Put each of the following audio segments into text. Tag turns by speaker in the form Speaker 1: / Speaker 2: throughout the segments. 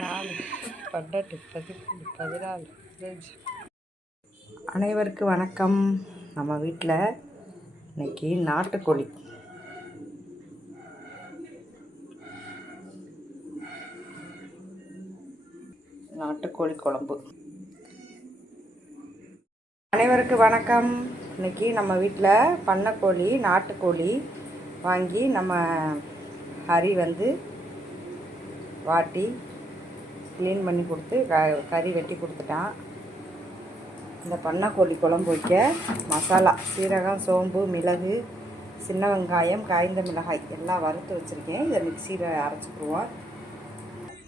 Speaker 1: நாலு பன்னெண்டு பதி பதினாலு அனைவருக்கும் வணக்கம். நம்ம வீட்டில் இன்னைக்கு நாட்டுக்கோழி. நாட்டுக்கோழி குழம்பு. அனைவருக்கு வணக்கம். இன்னைக்கு நம்ம வீட்டில் பண்ணைக்கோழி நாட்டுக்கோழி வாங்கி நம்ம ஹரி வந்து வாட்டி க்ளீன் பண்ணி கொடுத்து க கறி வெட்டி கொடுத்துட்டான். இந்த பண்ணைக்கோழி குழம்பு வைக்க மசாலா சீரகம் சோம்பு மிளகு சின்ன வெங்காயம் காய்ந்த மிளகாய் எல்லாம் வறுத்து வச்சுருக்கேன். இதை மிக்சியில் அரைச்சிக்குவோம்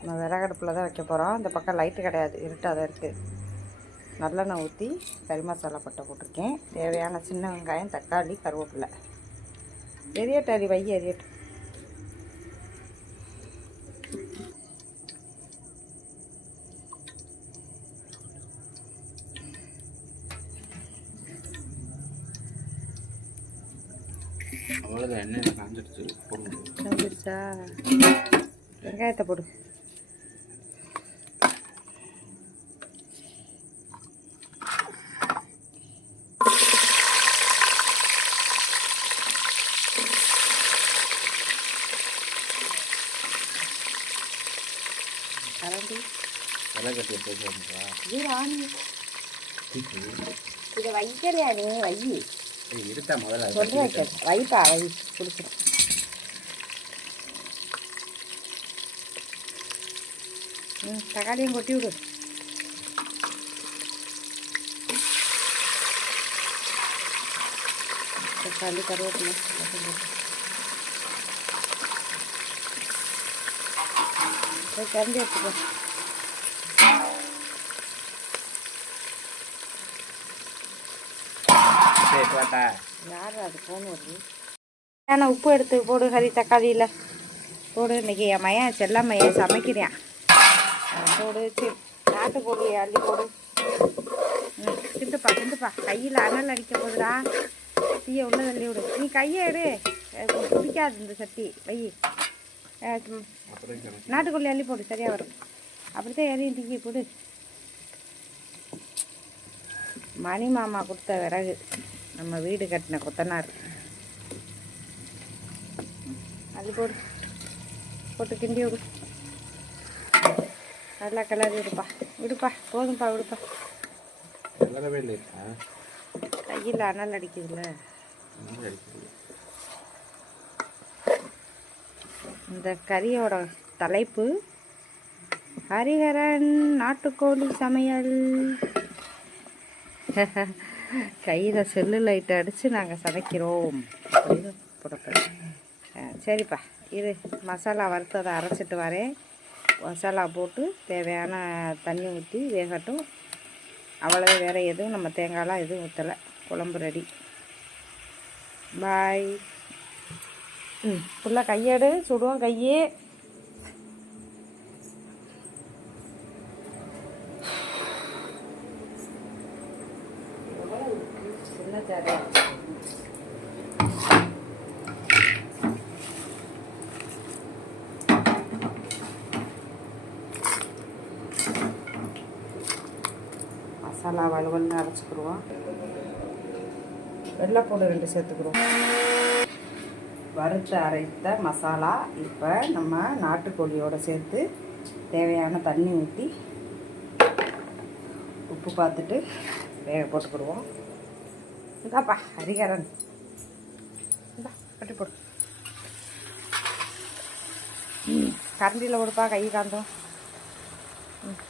Speaker 1: நம்ம விறகடுப்பில் தான் வைக்க போகிறோம் இந்த பக்கம் லைட்டு கிடையாது இருட்டாக தான் இருக்குது நல்லெண்ணெய் ஊற்றி கறி மசாலா பட்டை போட்டிருக்கேன். தேவையான சின்ன வெங்காயம் தக்காளி கருவேப்பிலை. எரியட்டு அரி வை எரியட்டு.
Speaker 2: அவ்வளோதான் எண்ணெய் காஞ்சிடுச்சு
Speaker 1: வெங்காயத்தை போடு.
Speaker 2: கட்டி எடுத்துக்கா
Speaker 1: இது வைக்கலையா நீ? வை.
Speaker 2: இருட்டா முதல்ல
Speaker 1: வைக்க வைப்பா வை பிடிச்சிடும் ம் தக்காளியும் கொட்டி விடு. தக்காளி கருவேப்பிலை. கரண்டி எடுத்துக்கோ.
Speaker 2: பாட்டா
Speaker 1: யார் அது வருது? ஏன்னா உப்பு எடுத்து போடு ஹரி தக்காளியில். போடு இன்னைக்கு என் மையன் செல்ல மையன் சமைக்கிறேன் போடு சரி. நாட்டுக்கோழி அள்ளி போடு. ம் கிண்டுப்பா கிண்டுப்பா கையில் அனல் அடிக்க போகுதுடா. தீயை உள்ள தள்ளி விடு. நீ கையை எடு. பிடிக்காது இந்த சட்டி. வை. நாட்டுக்கோழி அள்ளி போடு சரியாக வரும். அப்படித்தான் எதையும் தீக்கி போடு. மணி மாமா கொடுத்த விறகு. நம்ம வீடு கட்டின கொத்தனார். அது போடு. போட்டு கிண்டி விடு. நல்லா கிளறி விடுப்பா. விடுப்பா. போதும்ப்பா விடுப்பா. கையில் அனல் அடிக்குதுல்ல. இந்த கறியோட தலைப்பு ஹரிஹரன் நாட்டுக்கோழி சமையல். கையில் செல்லு லைட் அடித்து நாங்கள் சமைக்கிறோம். அப்படின்னு சரிப்பா இது மசாலா வறுத்ததை அரைச்சிட்டு வரேன். மசாலா போட்டு தேவையான தண்ணி ஊற்றி வேகட்டும். அவ்வளோ வேறு எதுவும் நம்ம தேங்காயெலாம் எதுவும் ஊற்றலை குழம்பு ரெடி பாய் ம் ஃபுல்லாக கையெடு சுடுவோம் கையே சின்ன சாரு மசாலா வலுவல்னு அரைச்சிக்கிடுவோம். வெள்ளைப்பூடு ரெண்டு சேர்த்துக்கிடுவோம். வறுத்து அரைத்த மசாலா இப்போ நம்ம நாட்டுக்கோழியோடு சேர்த்து தேவையான தண்ணி ஊற்றி உப்பு பார்த்துட்டு வேக போட்டுக்கிடுவோம். இதாப்பா ஹரிகரன் கட்டி போடு. கரண்டியில் கொடுப்பா கை காந்தோம். ம்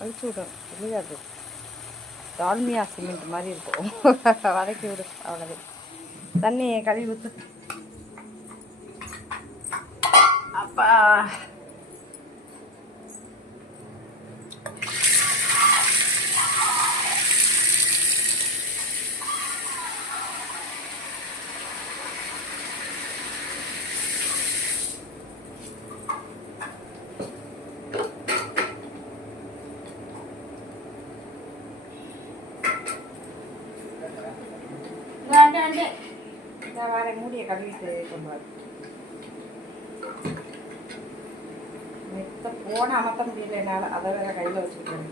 Speaker 1: அழிச்சு விடும் தெரியாது டால்மியா சிமெண்ட் மாதிரி இருக்கும். வதக்கி விடு அவ்வளவு. தண்ணி கழுவி ஊற்று அப்பா. வாரேன் மூடியை கழுவிட்டு கொண்டு மெத்த போன அமர்த்த முடியல என்னால் அதை வேற கையில் வச்சுருக்கேன்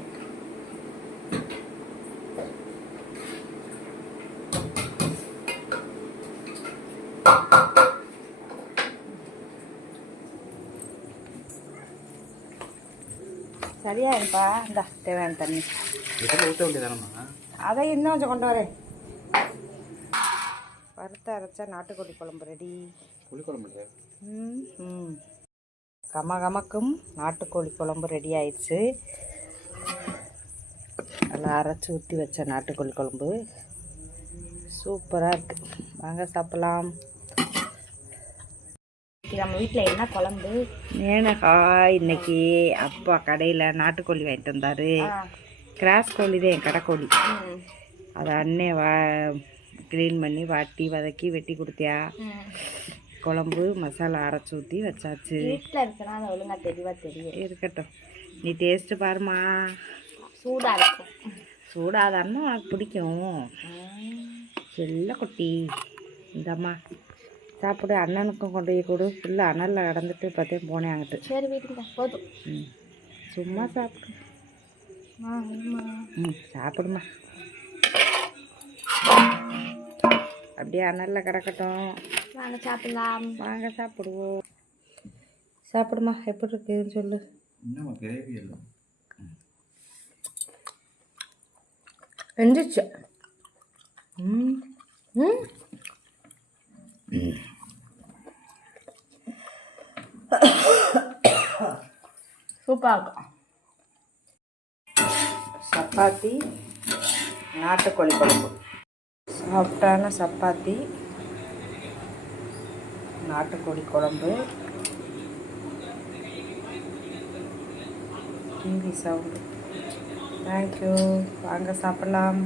Speaker 1: சரியா இருப்பா? இந்தா தேவையான தண்ணி. அதை இன்னும் கொஞ்சம் கொண்டு வரேன். வறுத்து அரைச்சா நாட்டுக்கோழி குழம்பு ரெடி
Speaker 2: புளிக்குழம்பு இல்லையா?
Speaker 1: ம் ம். கம கமக்கும் நாட்டுக்கோழி குழம்பு ரெடி ஆயிடுச்சு. நல்லா அரைச்சி ஊற்றி வச்ச நாட்டுக்கோழி குழம்பு. சூப்பராக இருக்குது வாங்க சாப்பிட்லாம்.
Speaker 3: நம்ம வீட்டில் என்ன குழம்பு?
Speaker 1: ஏனக்கா இன்னைக்கு அப்பா கடையில் நாட்டுக்கோழி வாங்கிட்டு வந்தார். கிராஸ் கோழி தான் என் கடைக்கோழி அதை அண்ணே வா க்ளீன் பண்ணி வாட்டி வதக்கி வெட்டி கொடுத்தியா? குழம்பு மசாலா அரைச்சி ஊற்றி வச்சாச்சு.
Speaker 3: வீட்டில் இருக்கனால ஒழுங்கா தெளிவாக தெரியும்.
Speaker 1: இருக்கட்டும். நீ டேஸ்ட்டு பாருமா
Speaker 3: சூடாக இருக்கும்.
Speaker 1: சூடாதான்னா உனக்கு பிடிக்கும். செல்ல குட்டி. இந்தம்மா சாப்பிடு அண்ணனுக்கும் கொண்டு போய் கொடு. ஃபுல்லாக அனலில் கடந்துட்டு பார்த்தே போனேன் அங்கிட்டு.
Speaker 3: சரி வீட்டுக்கு போதும்.
Speaker 1: ம். சும்மா சாப்பிடு. ம் சாப்பிடுமா அப்படியே அனலில் கிடக்கட்டும்.
Speaker 3: வாங்க சாப்பிடலாம்.
Speaker 1: வாங்க சாப்பிடுவோம். சாப்பிடுமா எப்படி இருக்குதுன்னு சொல்லு.
Speaker 2: இன்னும் கிரேவி இல்லை
Speaker 1: வெந்துச்சு ம் ம்.
Speaker 3: சூப்பராக இருக்கும்.
Speaker 1: சப்பாத்தி நாட்டுக்கோழி குழம்பு. சாஃப்டான சப்பாத்தி நாட்டுக்கோழி குழம்பு டிவி சவுண்டு. தேங்க்யூ வாங்க சாப்பிட்லாம்.